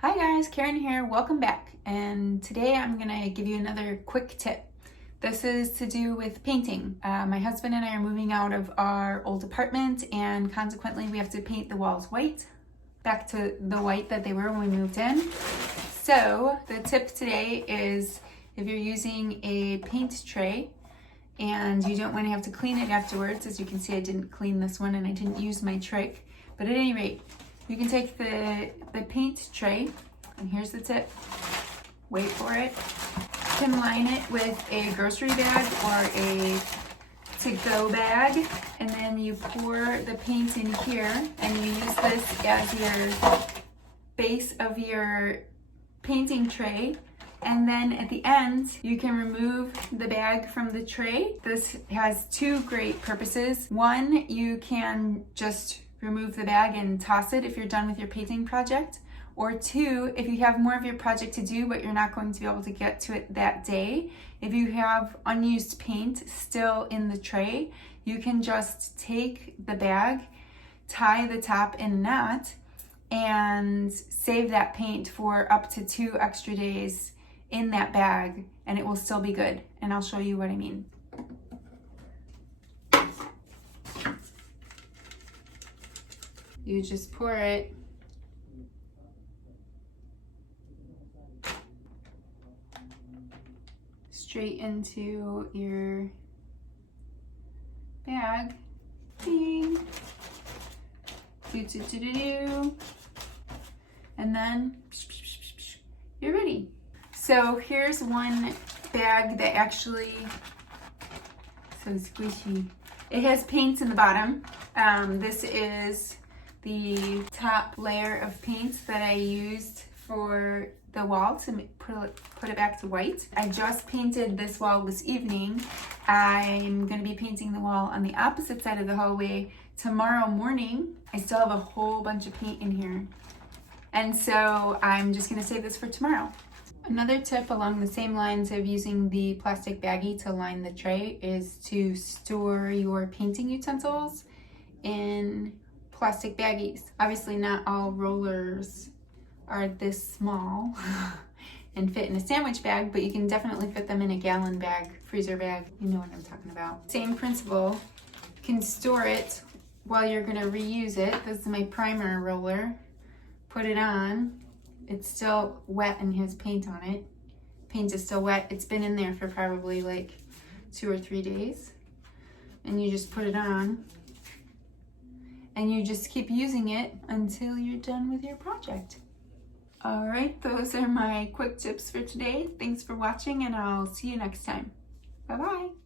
Hi guys, Karen here, welcome back. And today I'm gonna give you another quick tip. This is to do with painting. My husband and I are moving out of our old apartment and consequently we have to paint the walls white, back to the white that they were when we moved in. So the tip today is if you're using a paint tray and you don't want to have to clean it afterwards, as you can see I didn't clean this one and I didn't use my trick, but at any rate, you can take the paint tray, and here's the tip, wait for it. You can line it with a grocery bag or a to-go bag, and then you pour the paint in here, and you use this as your base of your painting tray. And then at the end, you can remove the bag from the tray. This has two great purposes. One, you can just remove the bag and toss it if you're done with your painting project. Or two, if you have more of your project to do but you're not going to be able to get to it that day, if you have unused paint still in the tray, you can just take the bag, tie the top in a knot, and save that paint for up to 2 extra days in that bag, and it will still be good. And I'll show you what I mean. You just pour it straight into your bag. Ding. Do. And then you're ready. So here's one bag that actually, so squishy. It has paint in the bottom. This is the top layer of paint that I used for the wall to put it back to white. I just painted this wall this evening. I'm going to be painting the wall on the opposite side of the hallway tomorrow morning. I still have a whole bunch of paint in here. And so I'm just going to save this for tomorrow. Another tip along the same lines of using the plastic baggie to line the tray is to store your painting utensils in plastic baggies. Obviously not all rollers are this small and fit in a sandwich bag, but you can definitely fit them in a gallon bag, freezer bag. You know what I'm talking about. Same principle. You can store it while you're gonna reuse it. This is my primer roller. Put it on. It's still wet and has paint on it. Paint is still wet. It's been in there for probably like 2 or 3 days. And you just put it on. And you just keep using it until you're done with your project. All right, those are my quick tips for today. Thanks for watching and I'll see you next time. Bye-bye.